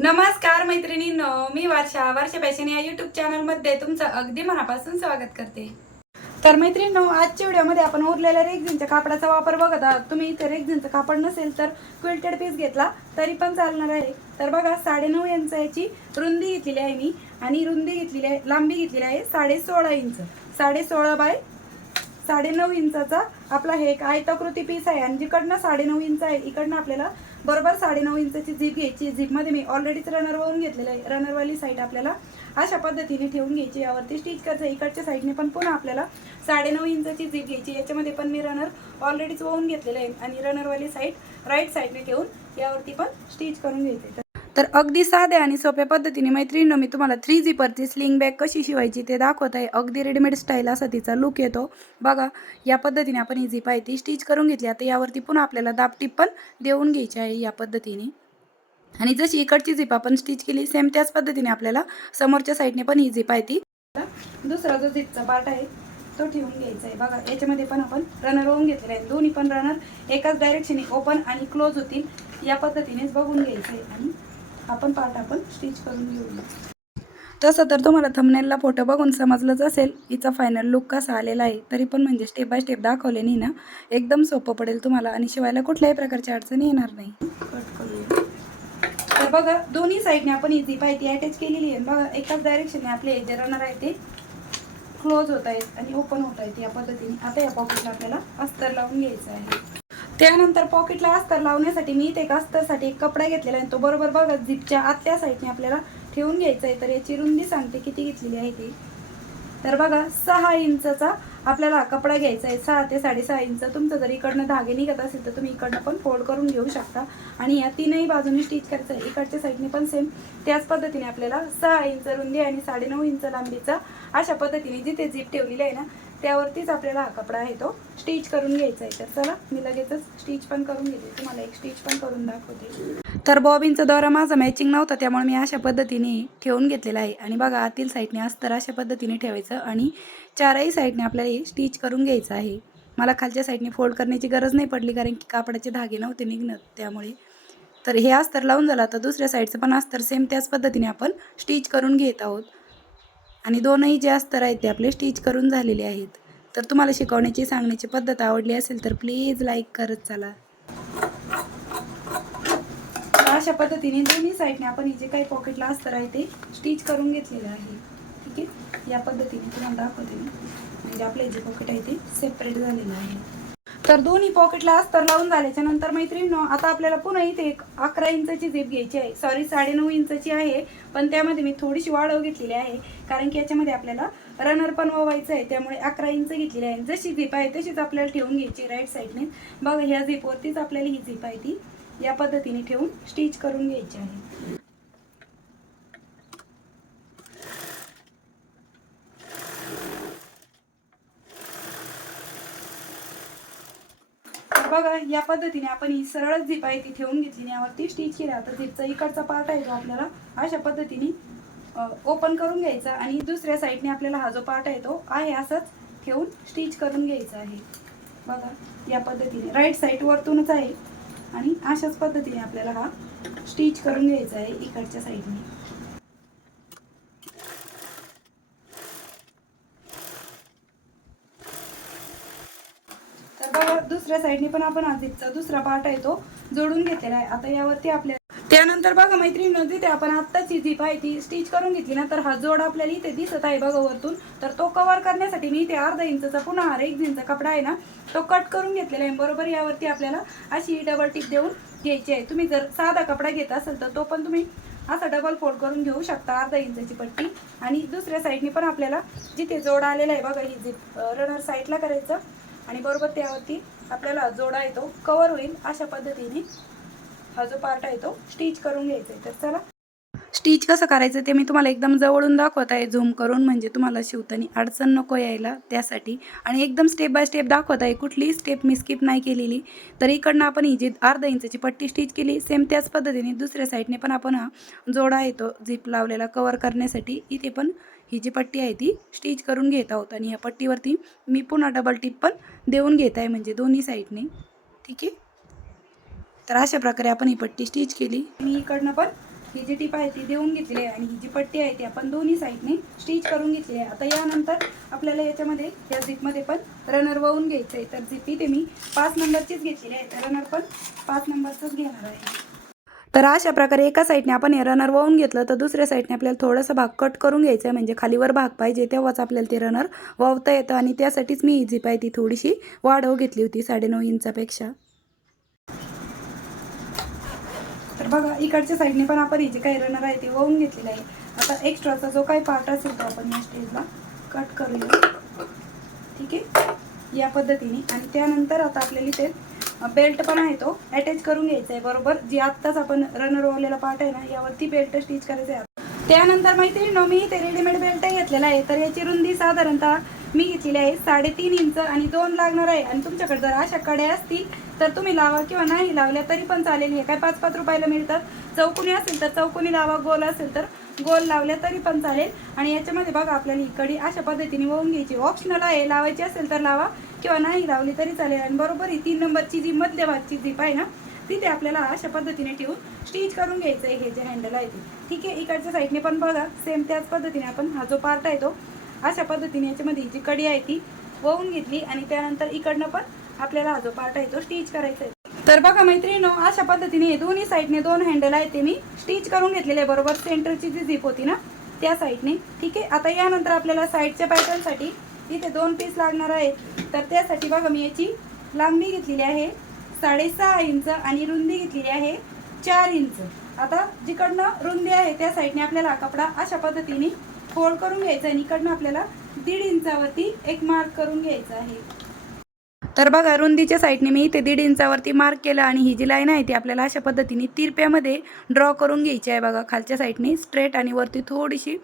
नमस्कार मैत्रिणींनो मी वर्षा वर्षा पॅशन या युट्यूब चॅनलमध्ये तुमचं अगदी मनापासून स्वागत करते. तर मैत्रिणींनो आजच्या व्हिडिओमध्ये आपण उरलेल्या रेक्झिनच्या कापडाचा वापर बघत आहात. तुम्ही इथे रेक्झिनचं कापड नसेल तर क्विल्टेड पीस घेतला तरी पण चालणार आहे. तर बघा साडेनऊ इंच याची रुंदी घेतलेली आहे मी आणि रुंदी घेतलेली आहे लांबी घेतलेली आहे साडे सोळा इंच. साडे सोळा बाय साडेनऊ इंचाचा आपला हे एक आयताकृती पीस आहे. आणि जिकडनं साडेनऊ इंच आहे इकडनं आपल्याला बरोबर साडेनऊ इंचाची झीप घ्यायची. झीपमध्ये मी ऑलरेडीच रनर वाहून घेतलेलं आहे. रनरवाली साईड आपल्याला अशा पद्धतीने ठेवून घ्यायची. यावरती स्टिच करायचं इकडच्या साईडने पण पुन्हा आपल्याला साडेनऊ इंचाची झीप घ्यायची. याच्यामध्ये पण मी रनर ऑलरेडीच वाहून घेतलेलं आहे. आणि रनरवाली साईड राईट साईडने ठेवून यावरती पण स्टिच करून घ्यायचे तर अगदी साध्या आणि सोप्या पद्धतीने मैत्रिणीनं मी तुम्हाला थ्री झिपरची स्लिंग बॅग कशी शिवायची ते दाखवत आहे. अगदी रेडीमेड स्टाईल असा तिचा लुक येतो. बघा या पद्धतीने आपण ही झिप आहे ती स्टिच करून घेतली. आता यावरती पुन्हा आपल्याला दाबटीप पण देऊन घ्यायची आहे या पद्धतीने. आणि जशी इकडची झिप आपण स्टिच केली सेम त्याच पद्धतीने आपल्याला समोरच्या साईडने पण ही झिप आहे ती दुसरा जो झिपचा पार्ट आहे तो ठेवून घ्यायचा आहे. बघा याच्यामध्ये पण आपण रनर होऊन घेतलेला आहे. दोन्ही पण रनर एकाच डायरेक्शने ओपन आणि क्लोज होतील या पद्धतीनेच बघून घ्यायचं आहे. आणि आपण पार्ट आपण स्टिच करून घेऊया. तसं तर तुम्हाला थंबनेलला फोटो बघून समजलंच असेल हिचा फायनल लुक कसा आलेला आहे तरी पण म्हणजे स्टेप बाय स्टेप दाखवले नाही ना. एकदम सोपं पडेल तुम्हाला आणि शिवायला कुठल्याही प्रकारची अडचण येणार नाही. कट करूया. तर बघा दोन्ही साईडने आपण झीप आहे ती अटॅच केलेली आहे. बघा एकाच डायरेक्शनने आपले जे रनर आहे ते क्लोज होत आहेत आणि ओपन होत आहेत या पद्धतीने. आता या पॉकेटला आपल्याला अस्तर लावून घ्यायचं आहे. त्यानंतर पॉकेटला अस्तर लावण्यासाठी मी इथे एक अस्तरसाठी एक कपडा घेतलेला आहे. तो बरोबर बघा झिपच्या आतल्या साईडने आपल्याला ठेवून घ्यायचा आहे तर याची रुंदी सांगते किती घेतलेली आहे ती. तर बघा सहा इंचचा आपल्याला कपडा घ्यायचा आहे सहा ते साडेसहा इंच. तुमचं जर इकडनं धागे निघत असेल तर तुम्ही इकडनं पण फोल्ड करून घेऊ शकता. आणि या तीनही बाजूने स्टिच करायचं आहे इकडच्या साईडने पण सेम त्याच पद्धतीने आपल्याला सहा इंच रुंदी आणि साडेनऊ इंच लांबीचा अशा पद्धतीने जिथे झीप ठेवलेली आहे ना त्यावरतीच आपल्याला हा कपडा आहे तो स्टिच करून घ्यायचा आहे. तर चला मी लगेचच स्टिच पण करून घेते. तुम्हाला एक स्टिच पण करून दाखवते. तर बॉबिनचा दोरा माझा मॅचिंग नव्हता त्यामुळे मी अशा पद्धतीने ठेवून घेतलेला आहे. आणि बघा आतील साईडने अस्तर अशा पद्धतीने ठेवायचं आणि चारही साईडने आपल्याला हे स्टिच करून घ्यायचं आहे. मला खालच्या साईडने फोल्ड करण्याची गरज नाही पडली कारण की कापडाचे धागे नव्हते निघणं त्यामुळे. तर हे अस्तर लावून झालं आता दुसऱ्या साईडचं पण अस्तर सेम त्याच पद्धतीने आपण स्टिच करून घेत आहोत. आणि दोनही जे अस्तर आहेत ते आपले स्टिच करून झालेले आहेत. तर तुम्हाला शिकवण्याची सांगण्याची पद्धत आवडली असेल तर प्लीज लाईक करत चला. अशा पद्धतीने दोन्ही साईडने आपण हे जे काही पॉकेटला अस्तर आहे ते स्टिच करून घेतलेलं आहे. ठीक आहे? या पद्धतीने तुम्हाला दाखवते म्हणजे आपले जे पॉकेट आहे ते सेपरेट झालेलं आहे. तर दोन्ही पॉकेटला अस्तर लावून झाल्याच्यानंतर मैत्रिणींनो आता आपल्याला पुन्हा इथे एक अकरा इंचाची झेप घ्यायची आहे. सॉरी साडेनऊ इंचाची आहे पण त्यामध्ये मी थोडीशी वाढव घेतलेली आहे कारण की याच्यामध्ये आपल्याला रनर पण ववायचं आहे त्यामुळे अकरा इंच घेतलेली आहे. जशी झेप आहे तशीच आपल्याला ठेवून घ्यायची राईट साईडने बघा ह्या झेपवरतीच आपल्याला ही झेप आहे ती. या पद्धतीने ठेवून स्टिच करून घ्यायची आहे. बघा या पद्धतीने आपण ही सरळच झिप आहे ती ठेवून घेतली आणि यावरती स्टिच केली. आता झिपचा इकडचा पार्ट आहे तो आपल्याला अशा पद्धतीने ओपन करून घ्यायचा आणि दुसऱ्या साईडने आपल्याला हा जो पार्ट आहे तो आहे असाच ठेवून स्टिच करून घ्यायचा आहे. बघा या पद्धतीने. राईट साईड वरतूनच आहे आणि अशाच पद्धतीने आपल्याला हा स्टिच करून घ्यायचा आहे इकडच्या साईडने तर बघा दुसऱ्या साईडने पण आपण आधीचा दुसरा पार्ट आहे तो जोडून घेतलेला आहे. आता यावरती आपल्या त्यानंतर बघा मैत्रिणी जिथे आपण आत्ताची झीप आहे ती स्टिच करून घेतली ना तर हा जोड आपल्याला इथे दिसत आहे बघा वरतून. तर तो कव्हर करण्यासाठी मी इथे अर्धा इंचचा पुन्हा हा एक इंचचा कपडा आहे ना तो कट करून घेतलेला आहे. बरोबर यावरती आपल्याला अशी डबल टिप देऊन घ्यायची आहे. तुम्ही जर साधा कपडा घेत असेल तर तो पण तुम्ही असा डबल फोल्ड करून घेऊ शकता अर्धा इंचाची पट्टी. आणि दुसऱ्या साईडने पण आपल्याला जिथे जोड आलेला आहे बघा ही झीप रनर साईडला करायचं. आणि बरोबर त्यावरती आपल्याला जोडा येतो कवर होईल अशा पद्धतीने. हा जो पार्ट आहे तो स्टिच करून घ्यायचा आहे. तर चला. स्टिच कसं करायचं ते मी तुम्हाला एकदम जवळून दाखवत आहे. झूम करून म्हणजे तुम्हाला शिवताना अडचण नको यायला त्यासाठी. आणि एकदम स्टेप बाय स्टेप दाखवत आहे. कुठलीही स्टेप मी स्किप नाही केलेली. तर इकडनं आपण ही जी अर्धा इंचाची पट्टी स्टिच केली सेम त्याच पद्धतीने दुसऱ्या साईडने पण आपण हा जोडा येतो झिप लावलेला कवर करण्यासाठी. इथे पण ही जी पट्टी आहे ती स्टिच करून घेत आहोत आणि ह्या पट्टीवरती मी पुन्हा डबल टिप पण देऊन घेत आहे म्हणजे दोन्ही साईडने. ठीक आहे? तर अशा प्रकारे आपण ही पट्टी स्टिच केली. मी इकडनं पण ही जी टीप आहे ती देऊन घेतलेली आहे आणि ही जी पट्टी आहे ती आपण दोन्ही साईडने स्टिच करून घेतली आहे. आता यानंतर आपल्याला याच्यामध्ये या झिपमध्ये पण रनर वाहून घ्यायचं आहे तर झिप इथे मी पाच नंबरचीच घेतलेली आहे. तर रनर पण पाच नंबरचंच घेणार आहे. तर अशा प्रकारे एका साईडने आपण हे रनर वाहून घेतलं तर दुसऱ्या साईडने आपल्याला थोडंसं भाग कट करून घ्यायचं आहे म्हणजे खालीवर भाग पाहिजे तेव्हाच आपल्याला ते रनर वावता येतं. आणि त्यासाठीच मी इझी पाय ती थोडीशी वाढव घेतली होती साडेनऊ इंचापेक्षा. तर बघा इकडच्या साईडने पण आपण ही जे काही रनर आहे ते वाहून घेतलेलं आहे. आता एक्स्ट्राचा जो काही पार्ट असेल तो आपण या स्टेजला कट करूया. ठीक आहे? या पद्धतीने. आणि त्यानंतर आता आपल्याला इथे बेल्ट पण आहे तो. अटॅच करून घ्यायचा आहे बरोबर? जी आत्ताच आपण रनर ओवलेला पार्ट आहे ना यावरती बेल्ट स्टिच करायचा आहे त्यानंतर माहिती मैत्रिणी मी ते रेडीमेड बेल्ट घेतलेला आहे. तर याची रुंदी साधारणतः मी घेतलेली आहे साडेतीन इंच आणि दोन लागणार आहे. आणि तुमच्याकडे जर अशा कड्या असतील तर तुम्ही लावा किंवा नाही लावल्या तरी पण चालेल. हे काय पाच पाच रुपयाला मिळतात. चौकोनी असेल तर चौकोनी लावा गोल असेल तर गोल लावल्या तरी पण चालेल. आणि याच्यामध्ये बघा आपल्याला ही कडी अशा पद्धतीने वळून घ्यायची. ऑप्शनल आहे लावायची असेल तर लावा. किंवा नाही लावली तरी चालेल. आणि बरोबर ही तीन नंबरची जी मध्यभागची झीप आहे ना तिथे आपल्याला अशा पद्धतीने ठेवून स्टिच करून घ्यायचं आहे हे जे हँडल आहे ते. ठीक आहे इकडच्या साईडने पण बघा. सेम त्याच पद्धतीने आपण हा जो पार्ट आहे तो अशा पद्धतीने याच्यामध्ये जी कडी आहे ती वळून घेतली. आणि त्यानंतर इकडनं पण आपल्याला हा जो पार्ट आहे तो स्टिच करायचा आहे तर बघा मैत्रिणी अशा पद्धतीने दोन्ही साईडने दोन हँडल आहेत ते मी स्टिच करून घेतलेले आहे. बरोबर सेंटरची जी झीप होती ना त्या साईडने. ठीक आहे? आता यानंतर आपल्याला साईडच्या पॅटर्नसाठी इथे दोन पीस लागणार आहेत. तर त्यासाठी बघा मी याची लांबी घेतलेली आहे. साडेसहा इंच आणि रुंदी घेतलेली आहे चार इंच. आता जिकडनं रुंदी आहे त्या साईडने आपल्याला कपडा अशा पद्धतीने फोल्ड करून घ्यायचा आणि इकडनं आपल्याला दीड इंचावरती एक मार्क करून घ्यायचा आहे. तर बघा रुंदीच्या साईडने मी इथे दीड इंचावरती मार्क केलं आणि ही जी लाईन आहे ती आपल्याला अशा पद्धतीने तिरप्यामध्ये ड्रॉ करून घ्यायची आहे बघा. खालच्या साईडने स्ट्रेट आणि वरती थोडीशी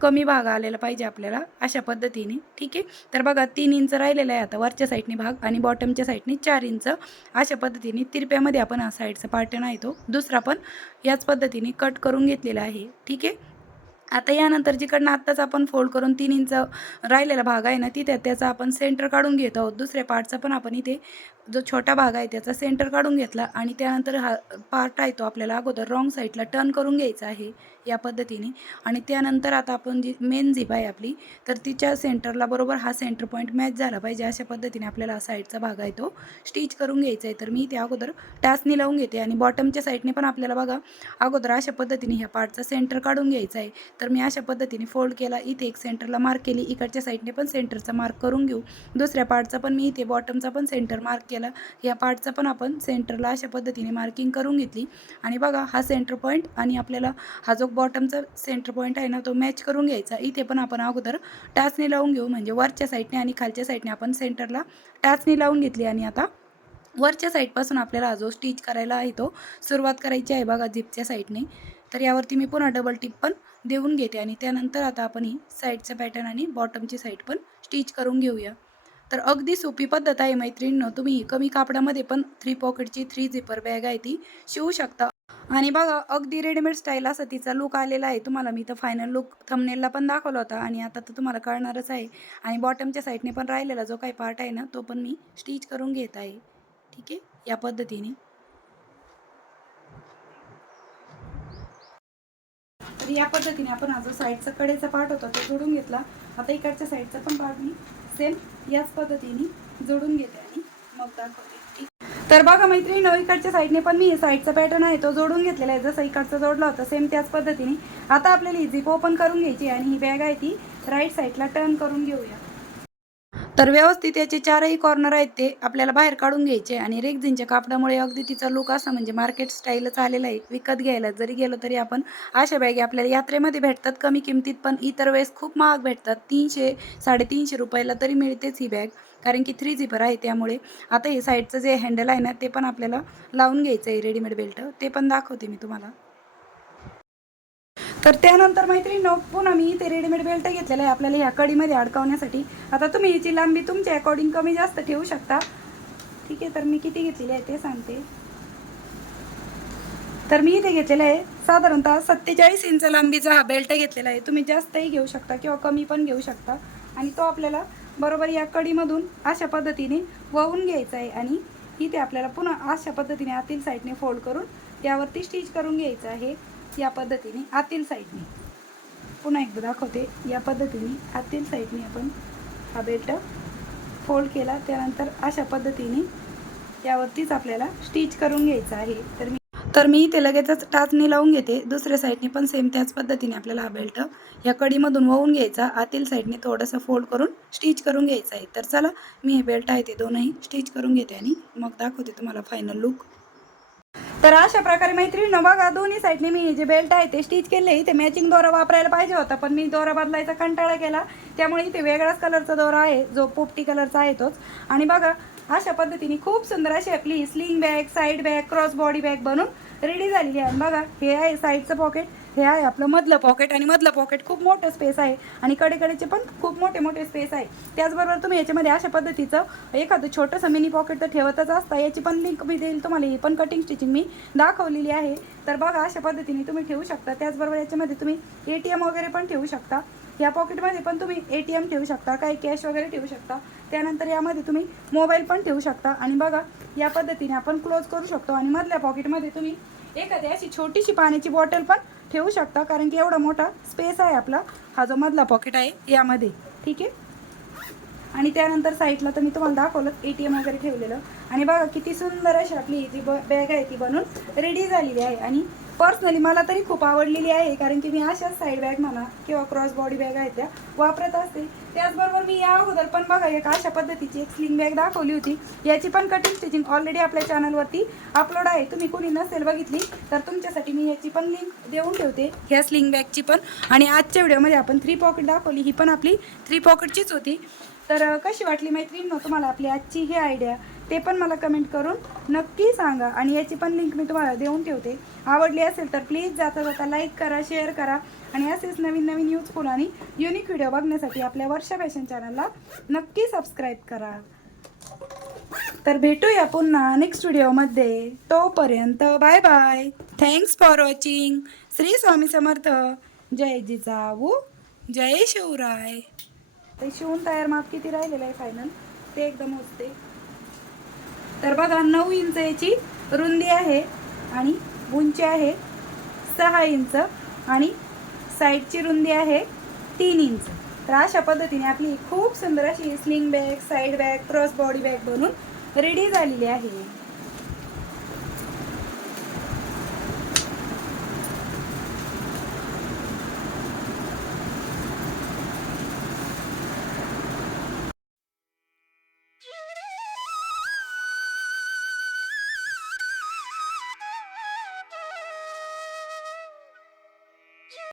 कमी भाग आलेला पाहिजे आपल्याला अशा पद्धतीने. ठीक आहे? तर बघा तीन इंच राहिलेला आहे आता वरच्या साईडने भाग आणि बॉटमच्या साईडने चार इंच. अशा पद्धतीने तिरप्यामध्ये आपण हा साईडचा पार्टन आहे तो. दुसरा पण याच पद्धतीने कट करून घेतलेला आहे. ठीक आहे? आता यानंतर जिकडनं आत्ताच आपण फोल्ड करून तीन इंच राहिलेला भाग आहे ना तिथे त्याचा आपण सेंटर काढून घेत आहोत. दुसऱ्या पार्टचा पण आपण इथे जो छोटा भाग आहे त्याचा सेंटर काढून घेतला आणि त्यानंतर हा पार्ट आहे तो आपल्याला अगोदर रॉंग साईडला टर्न करून घ्यायचा आहे या पद्धतीने. आणि त्यानंतर आता आपण जी मेन झिप आहे आपली तर तिच्या सेंटरला बरोबर हा सेंटर पॉईंट मॅच झाला पाहिजे अशा पद्धतीने आपल्याला हा साईडचा भाग आहे तो स्टिच करून घ्यायचा आहे. तर मी त्या अगोदर टाचनी लावून घेते आणि बॉटमच्या साईडने पण आपल्याला बघा अगोदर अशा पद्धतीने ह्या पार्टचा सेंटर काढून घ्यायचा आहे. तर मी अशा पद्धतीने फोल्ड केला. इथे एक सेंटरला मार्क केली. इकडच्या साईडने पण सेंटरचा मार्क करून घेऊ. दुसऱ्या पार्टचा पण मी इथे बॉटमचा पण सेंटर मार्क केला. या पार्टचा पण आपण सेंटरला अशा पद्धतीने मार्किंग करून घेतली. आणि बघा हा सेंटर पॉईंट आणि आपल्याला हा जो बॉटमचा सेंटर पॉईंट आहे ना तो मॅच करून घ्यायचा. इथे पण आपण अगोदर टाचणी लावून घेऊ. म्हणजे वरच्या साईडने आणि खालच्या साईडने आपण सेंटरला टाचणी लावून घेतली. आणि आता वरच्या साईडपासून आपल्याला जो स्टिच करायला आहे तो सुरुवात करायची आहे बघा झिपच्या साईडने तर यावरती मी पुन्हा डबल टिप पण देऊन घेते. आणि त्यानंतर आता आपण ही साईडचा पॅटर्न आणि बॉटमची साईड पण स्टिच करून घेऊया. तर अगदी सोपी पद्धत आहे मैत्रिणीनं. तुम्ही कमी कापडामध्ये पण थ्री पॉकेटची थ्री झिपर बॅग आहे ती शिवू शकता. आणि बघा अगदी रेडीमेड स्टाईल असं तिचा लुक आलेला आहे. तुम्हाला मी तर फायनल लुक थमनेलला पण दाखवला होता. आणि आता तर तुम्हाला कळणारच आहे. आणि बॉटमच्या साईडने पण राहिलेला जो काही पार्ट आहे ना तो पण मी स्टिच करून घेत आहे. ठीक आहे? या पद्धतीने. तर या पद्धतीने आपण हा जो साईडचा कडेचा पार्ट होता तो जोडून घेतला. आता इकडच्या साईडचा पण पार्ट मी सेम याच पद्धतीने जोडून घेते आणि मग दाखवते. ठीक तर बघा मैत्रिणी इकडच्या साईडने पण मी साईडचा पॅटर्न आहे तो जोडून घेतलेला आहे. जसं इकडचा जोडला होता सेम त्याच पद्धतीने. आता आपल्याला ही झिप ओपन करून घ्यायची आणि ही बॅग आहे ती राईट साईडला टर्न करून घेऊया. तर व्यवस्थित याचे चारही कॉर्नर आहेत ते आपल्याला बाहेर काढून घ्यायचे आणि रेगझिनच्या कापडामुळे अगदी तिचा लुक असा म्हणजे मार्केट स्टाईलच आलेला आहे. विकत घ्यायला जरी गेलो तरी आपण अशा बॅगी आपल्याला यात्रेमध्ये भेटतात. कमी किमतीत पण इतर वेळेस खूप महाग भेटतात. तीनशे साडेतीनशे रुपयाला तरी मिळतेच ही बॅग कारण की थ्री झिपर आहे त्यामुळे आता हे साईडचं जे हँडल आहे ना ते पण आपल्याला लावून घ्यायचं आहे रेडीमेड बेल्ट ते पण दाखवते मी तुम्हाला. तर त्यानंतर मैत्रिणी पुन्हा मी इथे रेडीमेड बेल्ट घेतलेला आहे. आपल्याला ह्या कडीमध्ये अडकवण्यासाठी. आता तुम्ही याची लांबी तुमच्या अकॉर्डिंग कमी जास्त ठेवू शकता. ठीक आहे तर मी किती घेतलेली आहे ते सांगते. तर मी इथे घेतलेलं आहे साधारणतः सत्तेचाळीस इंच लांबीचा हा बेल्ट घेतलेला आहे. तुम्ही जास्तही घेऊ शकता किंवा कमी पण घेऊ शकता. आणि तो आपल्याला बरोबर या कडीमधून अशा पद्धतीने वळून घ्यायचा आहे. आणि इथे आपल्याला पुन्हा अशा पद्धतीने आतील साईडने फोल्ड करून त्यावरती स्टिच करून घ्यायचं आहे. या पद्धतीने आतील साईडने. पुन्हा एकदा दाखवते या पद्धतीने आतील साईडने आपण हा बेल्ट फोल्ड केला त्यानंतर अशा पद्धतीने यावरतीच आपल्याला स्टिच करून घ्यायचं आहे. तर मी तर मी इथे लगेचच टाचणी लावून घेते. दुसऱ्या साईडने पण सेम त्याच पद्धतीने आपल्याला हा बेल्ट या कडीमधून वाहून घ्यायचा. आतील साईडने थोडंसं फोल्ड करून स्टिच करून घ्यायचं आहे. तर चला मी हे बेल्ट आहे ते दोनही स्टिच करून घेते आणि मग दाखवते तुम्हाला फायनल लुक तर अशा प्रकारे मैत्रिणी बघा दोन्ही साईडने मी जे बेल्ट आहे ते स्टिच केले. इथे मॅचिंग दोरा वापरायला पाहिजे होता पण मी दोरा बदलायचा कंटाळा केला. त्यामुळे इथे वेगळाच कलरचा दोरा आहे जो पोपटी कलरचा आहे तोच. आणि बघा अशा पद्धतीने खूप सुंदर अशी आपली sling bag side bag cross body bag बनून रेडी झालेली आहे. बघा हे आहे साईडचं पॉकेट हे आहे आपलं मधलं पॉकेट आणि मधलं पॉकेट खूप मोठं स्पेस आहे. आणि कडेकडेचे पण खूप मोठे मोठे स्पेस आहे. त्याचबरोबर तुम्ही याच्यामध्ये अशा पद्धतीचं एखादं छोटंसं मिनी पॉकेट तर ठेवतच असता. याची पण लिंक मी देईल तुम्हाला. ही पण कटिंग स्टिचिंग मी दाखवलेली आहे. तर बघा अशा पद्धतीने तुम्ही ठेवू शकता. त्याचबरोबर याच्यामध्ये तुम्ही ए टी एम वगैरे पण ठेवू शकता. या पॉकेटमध्ये पण तुम्ही ए टी एम ठेवू शकता. काही कॅश वगैरे ठेवू शकता. त्यानंतर यामध्ये तुम्ही मोबाईल पण ठेवू शकता. आणि बघा या पद्धतीने आपण क्लोज करू शकतो. आणि मधल्या पॉकेटमध्ये तुम्ही एखादी अशी छोटीशी पाण्याची बॉटल पण ठेवू शकता कारण की एवढा मोठा स्पेस आहे आपला. हा जो मधला पॉकेट आहे यामध्ये. ठीक आहे? आणि त्यानंतर साईडला तर मी तुम्हाला दाखवलं ए टी एम वगैरे ठेवलेलं. आणि बघा किती सुंदर अशी आपली जी ब बॅग आहे ती बनून रेडी झालेली आहे. आणि पर्सनली मला तरी खूप आवडलेली आहे कारण की मी अशाच साईड बॅग म्हणा किंवा क्रॉस बॉडी बॅग आहेत त्या वापरत असते. त्याचबरोबर मी या अगोदर पण बघा एक अशा पद्धतीची एक स्लिंग बॅग दाखवली होती. याची पण कटिंग स्टिचिंग ऑलरेडी आपल्या चॅनलवरती अपलोड आहे. तुम्ही कोणी नसेल बघितली तर तुमच्यासाठी मी याची पण लिंक देऊन ठेवते ह्या स्लिंग बॅगची पण. आणि आजच्या व्हिडिओमध्ये आपण थ्री पॉकेट दाखवली ही पण आपली थ्री पॉकेटचीच होती. तर कशी वाटली मैत्रीण तुम्हाला आपली आजची ही आयडिया ते पण मला कमेंट करून नक्की सांगा आणि याची पण लिंक मी तुम्हाला देऊन ठेवते. आवडली असेल तर प्लीज जाता जाता लाईक करा शेअर करा आणि असेच नवीन नवीन यूजफुल आणि युनिक व्हिडिओ बघण्यासाठी आपल्या वर्षा फॅशन चॅनलला नक्की सबस्क्राईब करा. तर भेटूया पुन्हा नेक्स्ट व्हिडिओमध्ये तोपर्यंत bye bye thanks for watching Shri Swami Samarth. जय जिजाऊ. जय शिवराय. ते शिवून तयार माप किती राहिलेलं आहे फायनल ते एकदम मोजते. तर बघा नऊ इंच याची रुंदी आहे आणि उंची आहे सहा इंच आणि साईडची रुंदी आहे तीन इंच. तर अशा पद्धतीने आपली खूप सुंदर अशी sling bag side bag cross body bag बनून रेडी झालेली आहे.